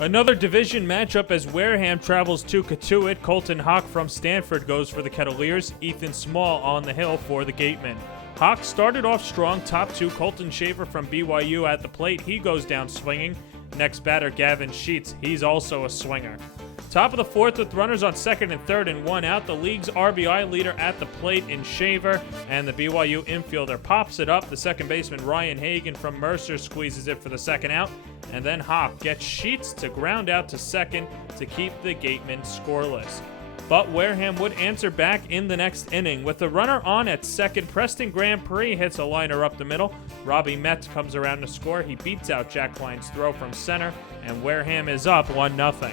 Another division matchup as Wareham travels to Cotuit. Colton Hawk from Stanford goes for the Kettleers. Ethan Small on the hill for the Gatemen. Hawk started off strong, top two. Colton Shaver from BYU at the plate. He goes down swinging. Next batter, Gavin Sheets. He's also a swinger. Top of the fourth with runners on second and third and one out. The league's RBI leader at the plate in Shaver, and the BYU infielder pops it up. The second baseman, Ryan Hagan from Mercer, squeezes it for the second out. And then Hawk gets Sheets to ground out to second to keep the Gatemen scoreless. But Wareham would answer back in the next inning. With the runner on at second, Preston Grand Prix hits a liner up the middle. Robbie Metz comes around to score. He beats out Jack Klein's throw from center, and Wareham is up 1-0.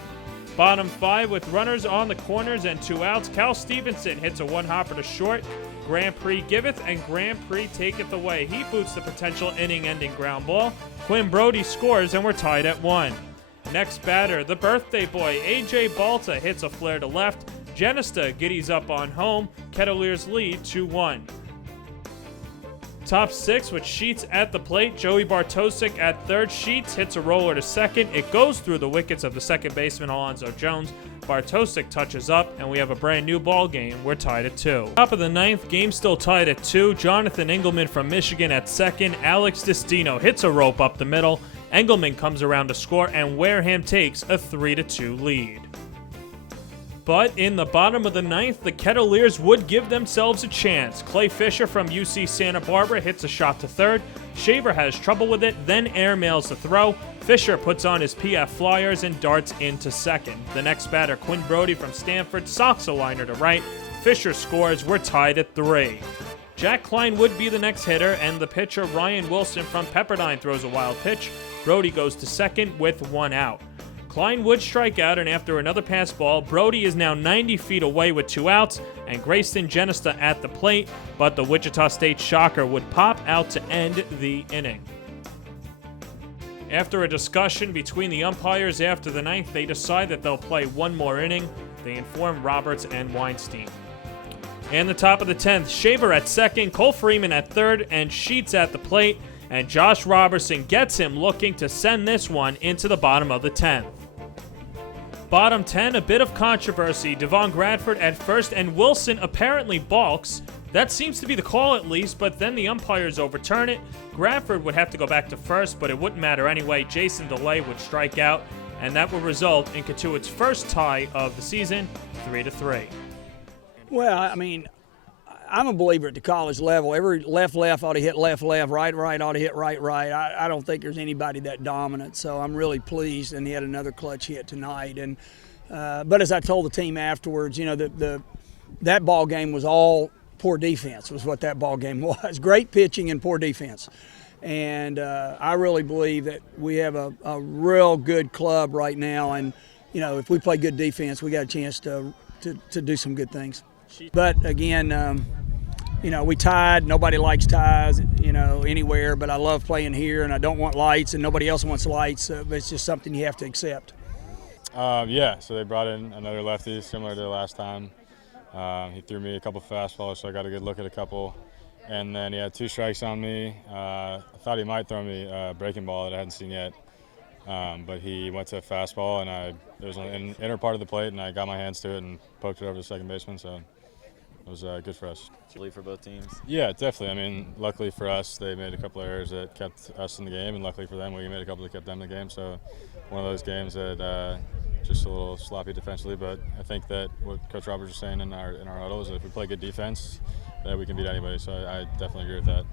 Bottom five with runners on the corners and two outs. Cal Stevenson hits a one-hopper to short. Grand Prix giveth and Grand Prix taketh away. He boots the potential inning-ending ground ball. Quinn Brody scores, and we're tied at 1. Next batter, the birthday boy, A.J. Balta hits a flare to left. Genista giddies up on home. Kettleers lead 2-1. Top six with Sheets at the plate. Joey Bartosik at third. Sheets hits a roller to second. It goes through the wickets of the second baseman, Alonzo Jones. Bartosik touches up, and we have a brand new ball game. We're tied at 2. Top of the ninth, game still tied at 2. Jonathan Engelman from Michigan at second. Alex Destino hits a rope up the middle. Engelman comes around to score, and Wareham takes a 3-2 lead. But in the bottom of the ninth, the Kettleers would give themselves a chance. Clay Fisher from UC Santa Barbara hits a shot to third. Shaver has trouble with it, then airmails the throw. Fisher puts on his PF Flyers and darts into second. The next batter, Quinn Brody from Stanford, socks a liner to right. Fisher scores. We're tied at 3. Jack Klein would be the next hitter, and the pitcher, Ryan Wilson from Pepperdine, throws a wild pitch. Brody goes to second with one out. Klein would strike out, and after another pass ball, Brody is now 90 feet away with two outs, and Grayston Genista at the plate, but the Wichita State Shocker would pop out to end the inning. After a discussion between the umpires after the ninth, they decide that they'll play one more inning. They inform Roberts and Weinstein. And the top of the 10th, Shaver at second, Cole Freeman at third, and Sheets at the plate, and Josh Robertson gets him looking to send this one into the bottom of the 10th. Bottom 10, a bit of controversy. Devon Bradford at first, and Wilson apparently balks. That seems to be the call at least, but then the umpires overturn it. Bradford would have to go back to first, but it wouldn't matter anyway. Jason DeLay would strike out, and that would result in Cotuit's first tie of the season, 3-3. Well, I mean, I'm a believer at the college level. Every left ought to hit left, right ought to hit right. I don't think there's anybody that dominant, so I'm really pleased, and he had another clutch hit tonight. And but as I told the team afterwards, you know, that ball game was all poor defense was what that ball game was. Great pitching and poor defense. And I really believe that we have a real good club right now, and, you know, if we play good defense, we got a chance to do some good things. But again, you know, we tied. Nobody likes ties, you know, anywhere. But I love playing here, and I don't want lights, and nobody else wants lights. But it's just something you have to accept. Yeah. So they brought in another lefty, similar to the last time. He threw me a couple fastballs, so I got a good look at a couple. And then he had 2 strikes on me. I thought he might throw me a breaking ball that I hadn't seen yet. But he went to a fastball, and there was an inner part of the plate, and I got my hands to it and poked it over the second baseman. So it was good for us. For both teams? Yeah, definitely. I mean, luckily for us, they made a couple of errors that kept us in the game, and luckily for them, we made a couple that kept them in the game. So one of those games that just a little sloppy defensively, but I think that what Coach Roberts was saying in our huddle is that if we play good defense, that we can beat anybody. So I definitely agree with that.